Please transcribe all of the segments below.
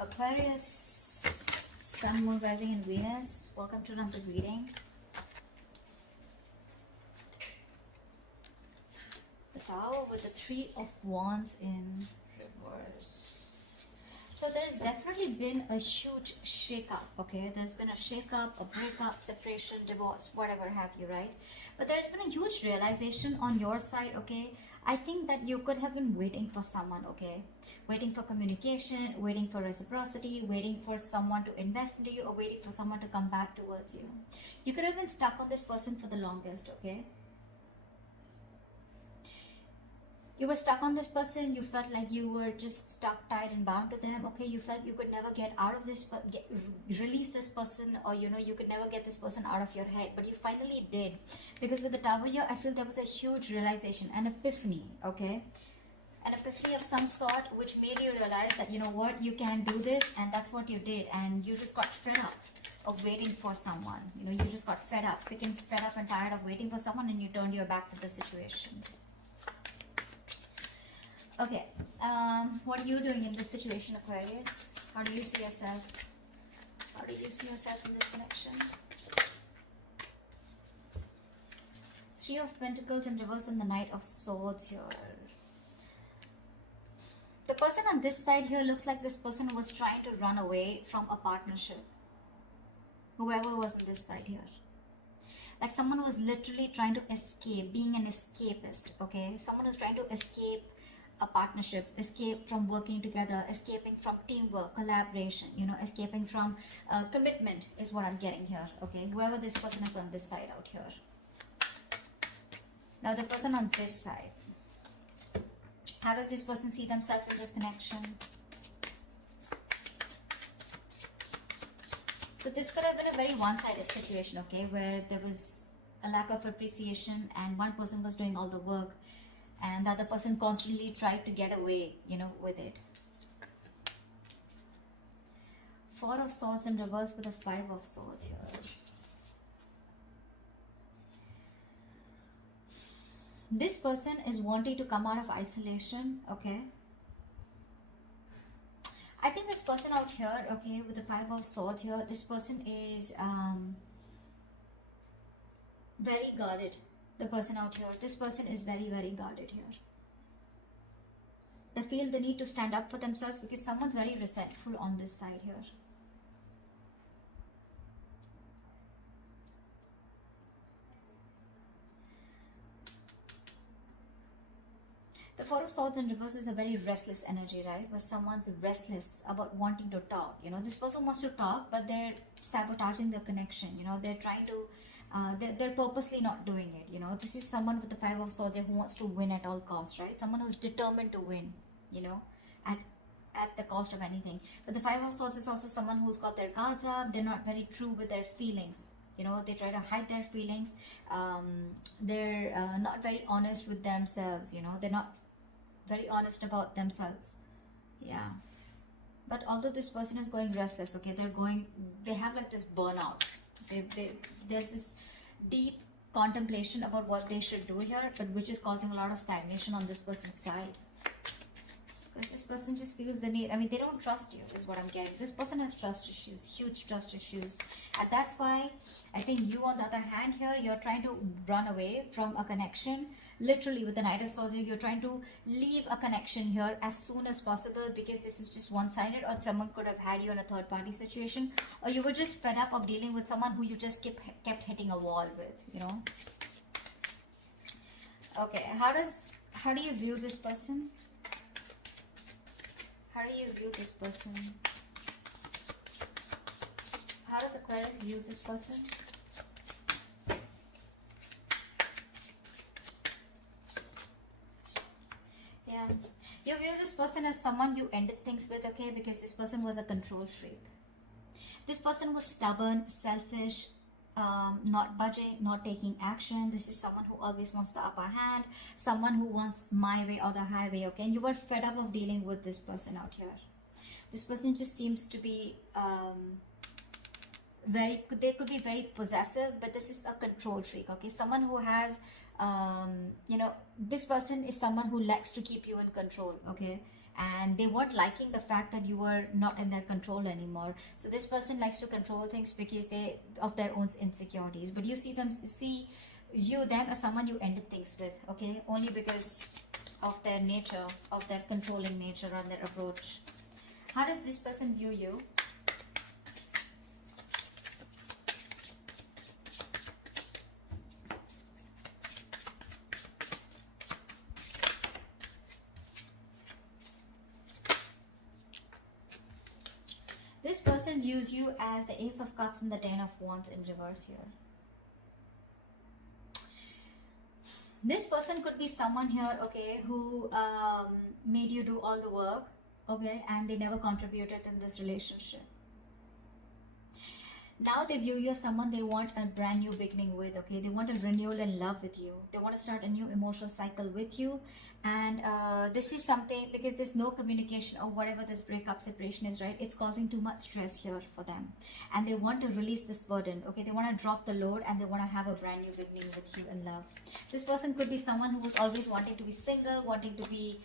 Aquarius, Sun, Moon, Rising, and Venus. Welcome to another reading. The Tower with the Three of Wands in reverse. So there's definitely been a huge shake-up, okay? There's been a shake-up, a breakup, separation, divorce, whatever have you, right? But there's been a huge realization on your side, okay? I think that you could have been waiting for someone, okay? Waiting for communication, waiting for reciprocity, waiting for someone to invest into you, or waiting for someone to come back towards you. You could have been stuck on this person for the longest, okay? You were stuck on this person, you felt like you were just stuck, tied and bound to them, okay? You felt you could never get out of this, release this person, or you know, you could never get this person out of your head, but you finally did. Because with the Tower here, I feel there was a huge realization, an epiphany, okay? An epiphany of some sort, which made you realize that, you know what, you can do this, and that's what you did, and you just got fed up of waiting for someone. You know, you just got fed up and tired of waiting for someone, and you turned your back to the situation. Okay, what are you doing in this situation, Aquarius? How do you see yourself? How do you see yourself in this connection? Three of Pentacles in reverse and the Knight of Swords here. The person on this side here looks like this person was trying to run away from a partnership. Whoever was on this side here. Like someone was literally trying to escape, being an escapist, okay? Someone was trying to escape a partnership, escape from working together, escaping from teamwork, collaboration, you know, escaping from commitment is what I'm getting here, okay? Whoever this person is on this side out here. Now the person on this side, how does this person see themselves in this connection? So this could have been a very one-sided situation, okay, where there was a lack of appreciation and one person was doing all the work, and the other person constantly tried to get away, you know, with it. Four of Swords in reverse with a Five of Swords here. This person is wanting to come out of isolation, okay? I think this person out here, okay, with the Five of Swords here, this person is very guarded. The person out here, this person is very, very guarded here. They feel the need to stand up for themselves because someone's very resentful on this side here. The Four of Swords in reverse is a very restless energy, right? Where someone's restless about wanting to talk. You know, this person wants to talk, but they're sabotaging the connection. You know, they're trying to they're purposely not doing it. You know, this is someone with the Five of Swords who wants to win at all costs, right? Someone who's determined to win, you know, at the cost of anything. But the Five of Swords is also someone who's got their guards up. They're not very true with their feelings. You know, they try to hide their feelings. They're not very honest with themselves. You know, they're not very honest about themselves. Yeah. But although this person is going restless, okay, they have like this burnout. There's this deep contemplation about what they should do here, but which is causing a lot of stagnation on this person's side. Because this person just feels the need. I mean, they don't trust you, is what I'm getting. This person has trust issues, huge trust issues. And that's why I think you, on the other hand here, you're trying to run away from a connection. Literally, with the Knight of Swords, you're trying to leave a connection here as soon as possible because this is just one-sided, or someone could have had you in a third-party situation, or you were just fed up of dealing with someone who you just kept hitting a wall with, you know. Okay, how do you view this person? How do you view this person? How does Aquarius view this person? Yeah. You view this person as someone you ended things with, okay? Because this person was a control freak. This person was stubborn, selfish, not budging, not taking action. This is someone who always wants the upper hand, someone who wants my way or the highway, okay? And you were fed up of dealing with this person out here. This person just seems to be they could be very possessive, but this is a control freak, okay? Someone who has you know, this person is someone who likes to keep you in control, okay? and they weren't liking the fact that you were not in their control anymore. So this person likes to control things because they of their own insecurities, but you see them as someone you ended things with, okay, only because of their nature, of their controlling nature and their approach. How does this person view you? This person views you as the Ace of Cups and the Ten of Wands in reverse here. This person could be someone here, okay, who made you do all the work, okay, and they never contributed in this relationship. Now they view you as someone they want a brand new beginning with, okay? They want a renewal in love with you. They want to start a new emotional cycle with you. And this is something, because there's no communication or whatever this breakup separation is, right? It's causing too much stress here for them. And they want to release this burden, okay? They want to drop the load and they want to have a brand new beginning with you in love. This person could be someone who was always wanting to be single, wanting to be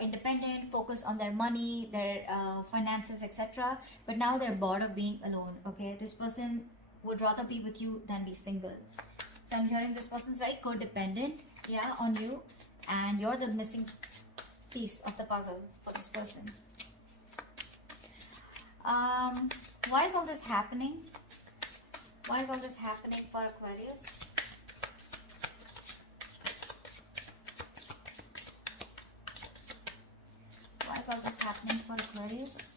independent, focused on their money, their finances, etc. But now they're bored of being alone, okay? This person would rather be with you than be single. So I'm hearing this person's very codependent, yeah, on you, and you're the missing piece of the puzzle for this person. Why is all this happening? Why is all this happening for Aquarius? Why is all this happening for Aquarius?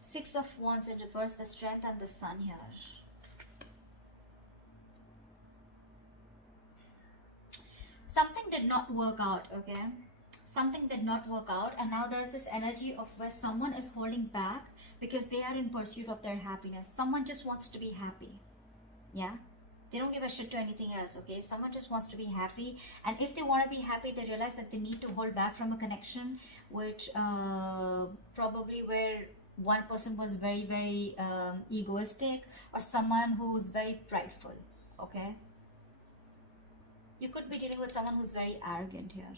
Six of Wands in reverse, the Strength and the Sun here. Something did not work out, okay? Something did not work out, and now there's this energy of where someone is holding back because they are in pursuit of their happiness. Someone just wants to be happy, yeah? They don't give a shit to anything else, okay? Someone just wants to be happy, and if they want to be happy, they realize that they need to hold back from a connection, which probably where one person was very, very egoistic, or someone who's very prideful, okay? You could be dealing with someone who's very arrogant here.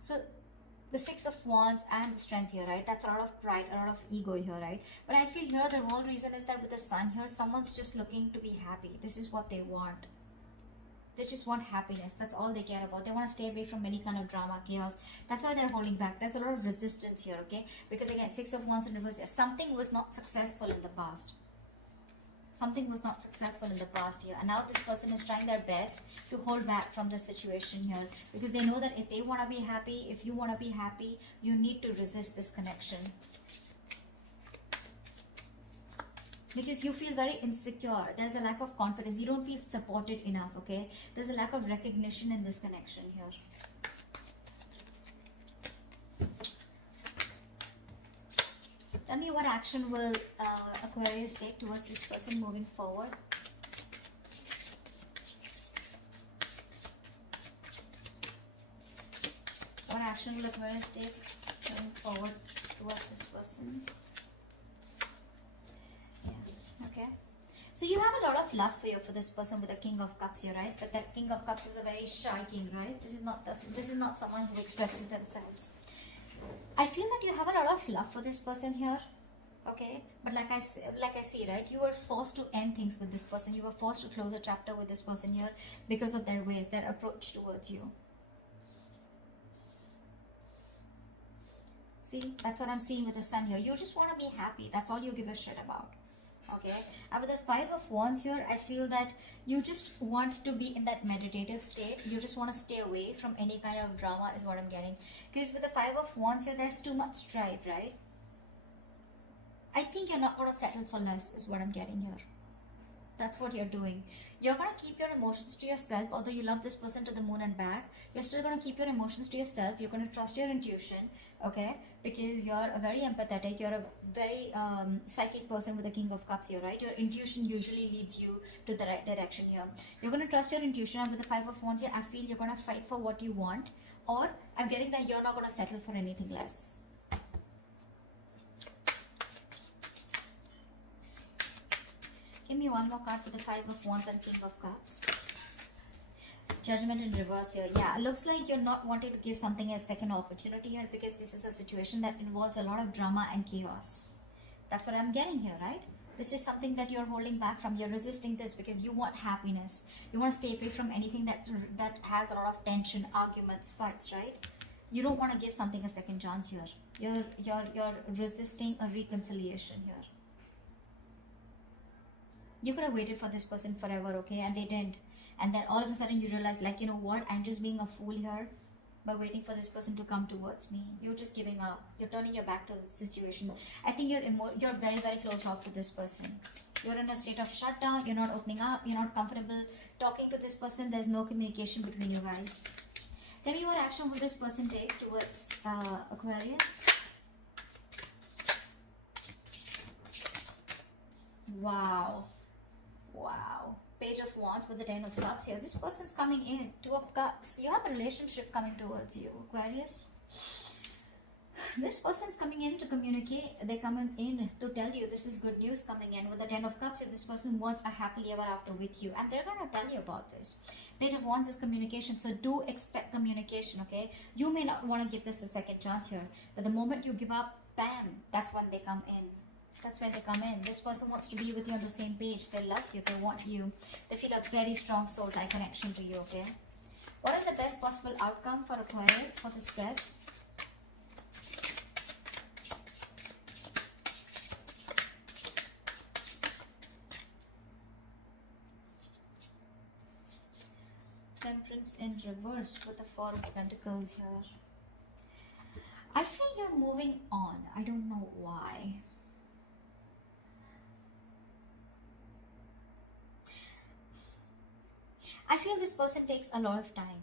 So the Six of Wands and the Strength here, right? That's a lot of pride, a lot of ego here, right? But I feel here the whole reason is that with the Sun here, someone's just looking to be happy. This is what they want. They just want happiness. That's all they care about. They want to stay away from any kind of drama, chaos. That's why they're holding back. There's a lot of resistance here, okay? Because again, Six of Wands in reverse, something was not successful in the past. Something was not successful in the past here, and now this person is trying their best to hold back from the situation here, because they know that if they want to be happy, if you want to be happy, you need to resist this connection, because you feel very insecure. There's a lack of confidence. You don't feel supported enough, okay? There's a lack of recognition in this connection here. Tell me what action will Aquarius take towards this person moving forward. What action will Aquarius take moving forward towards this person? Yeah, okay. So you have a lot of love for this person with the King of Cups here, right? But that King of Cups is a very shy king, right? This is not someone who expresses themselves. I feel that you have a lot of love for this person here, okay? But like I see, right? You were forced to end things with this person. You were forced to close a chapter with this person here because of their ways, their approach towards you. See, that's what I'm seeing with the Sun here. You just want to be happy. That's all you give a shit about. Okay, and with the Five of Wands here, I feel that you just want to be in that meditative state. You just want to stay away from any kind of drama is what I'm getting. Because with the Five of Wands here, there's too much strife, right? I think you're not going to settle for less is what I'm getting here. That's what you're doing. You're going to keep your emotions to yourself. Although you love this person to the moon and back, you're still going to keep your emotions to yourself. You're going to trust your intuition, okay? Because you're a very empathetic, you're a very psychic person with the King of Cups here, right? Your intuition usually leads you to the right direction here. You're going to trust your intuition, and with the Five of Wands here, I feel you're going to fight for what you want, or I'm getting that you're not going to settle for anything less. Give me one more card for the Five of Wands and King of Cups. Judgment in reverse here. Yeah, looks like you're not wanting to give something a second opportunity here, because this is a situation that involves a lot of drama and chaos. That's what I'm getting here, right? This is something that you're holding back from. You're resisting this because you want happiness. You want to stay away from anything that has a lot of tension, arguments, fights, right? You don't want to give something a second chance here. You're resisting a reconciliation here. You could have waited for this person forever, okay, and they didn't. And then all of a sudden you realize, like, you know what, I'm just being a fool here by waiting for this person to come towards me. You're just giving up. You're turning your back to the situation. I think you're very, very closed off to this person. You're in a state of shutdown. You're not opening up. You're not comfortable talking to this person. There's no communication between you guys. Tell me, what action will this person take towards Aquarius? Wow. Wow. Page of Wands with the 10 of Cups here. This person's coming in. 2 of Cups. You have a relationship coming towards you, Aquarius. This person's coming in to communicate. They're coming in to tell you this is good news coming in. With the 10 of Cups, this person wants a happily ever after with you. And they're going to tell you about this. Page of Wands is communication. So do expect communication, okay? You may not want to give this a second chance here. But the moment you give up, bam, that's when they come in. That's where they come in. This person wants to be with you on the same page. They love you. They want you. They feel a very strong soul-like connection to you, okay? What is the best possible outcome for Aquarius for the spread? Temperance in reverse with the 4 of Pentacles here. I feel you're moving on. I don't know why. I feel this person takes a lot of time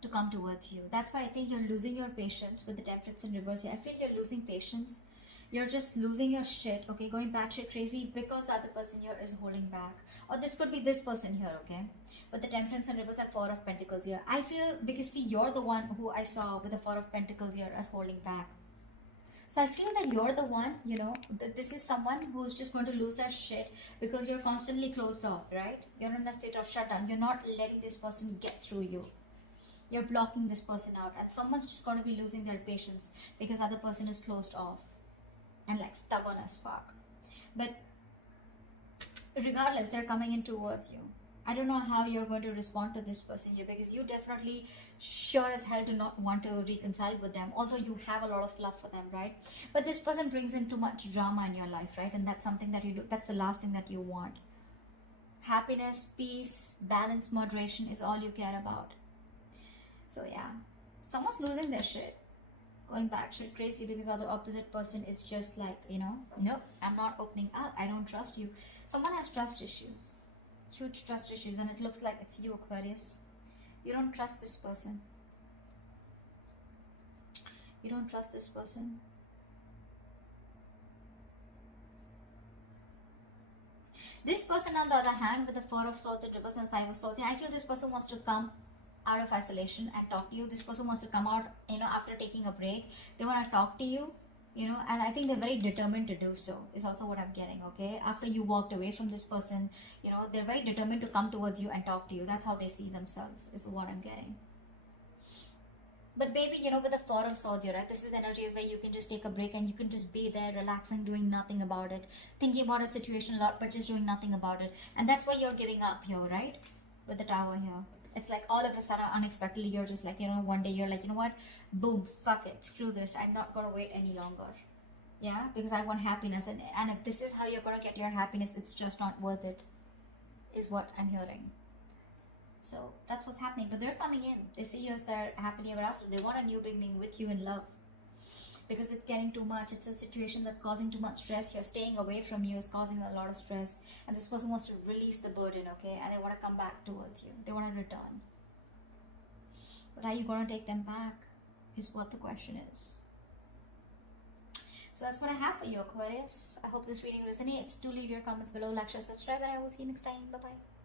to come towards you. That's why I think you're losing your patience with the Temperance in reverse here. I feel you're losing patience. You're just losing your shit, okay? Going batshit crazy because the other person here is holding back. Or this could be this person here, okay? With the Temperance in reverse and 4 of Pentacles here. I feel, because see, you're the one who I saw with the 4 of Pentacles here as holding back. So I feel that you're the one, you know, this is someone who's just going to lose their shit because you're constantly closed off, right? You're in a state of shutdown. You're not letting this person get through you. You're blocking this person out. And someone's just going to be losing their patience because the other person is closed off and like stubborn as fuck. But regardless, they're coming in towards you. I don't know how you're going to respond to this person here, because you definitely sure as hell do not want to reconcile with them, although you have a lot of love for them, right? But this person brings in too much drama in your life, right? And that's something that you do. That's the last thing that you want. Happiness, peace, balance, moderation is all you care about. So yeah, someone's losing their shit, going batshit crazy because the other opposite person is just like, you know, nope, I'm not opening up. I don't trust you. Someone has trust issues. Huge trust issues, and it looks like it's you, Aquarius. You don't trust this person. You don't trust this person. This person, on the other hand, with the 4 of Swords in reverse and 5 of Swords, I feel this person wants to come out of isolation and talk to you. This person wants to come out, you know, after taking a break. They want to talk to you. You know, and I think they're very determined to do so, is also what I'm getting, okay? After you walked away from this person, you know, they're very determined to come towards you and talk to you. That's how they see themselves, is what I'm getting. But baby, you know, with the 4 of Swords here, right? This is the energy where you can just take a break and you can just be there, relaxing, doing nothing about it. Thinking about a situation a lot, but just doing nothing about it. And that's why you're giving up here, right? With the Tower here. It's like all of a sudden, unexpectedly, you're just like, you know, one day you're like, you know what? Boom, fuck it, screw this. I'm not going to wait any longer. Yeah, because I want happiness. And if this is how you're going to get your happiness, it's just not worth it, is what I'm hearing. So that's what's happening. But they're coming in. They see you as their happily ever after. They want a new beginning with you in love. Because it's getting too much. It's a situation that's causing too much stress. You're staying away from you is causing a lot of stress. And this person wants to release the burden, okay? And they want to come back towards you. They want to return. But are you going to take them back? Is what the question is. So that's what I have for you, Aquarius. I hope this reading resonates. Do leave your comments below, like, share, subscribe, and I will see you next time. Bye-bye.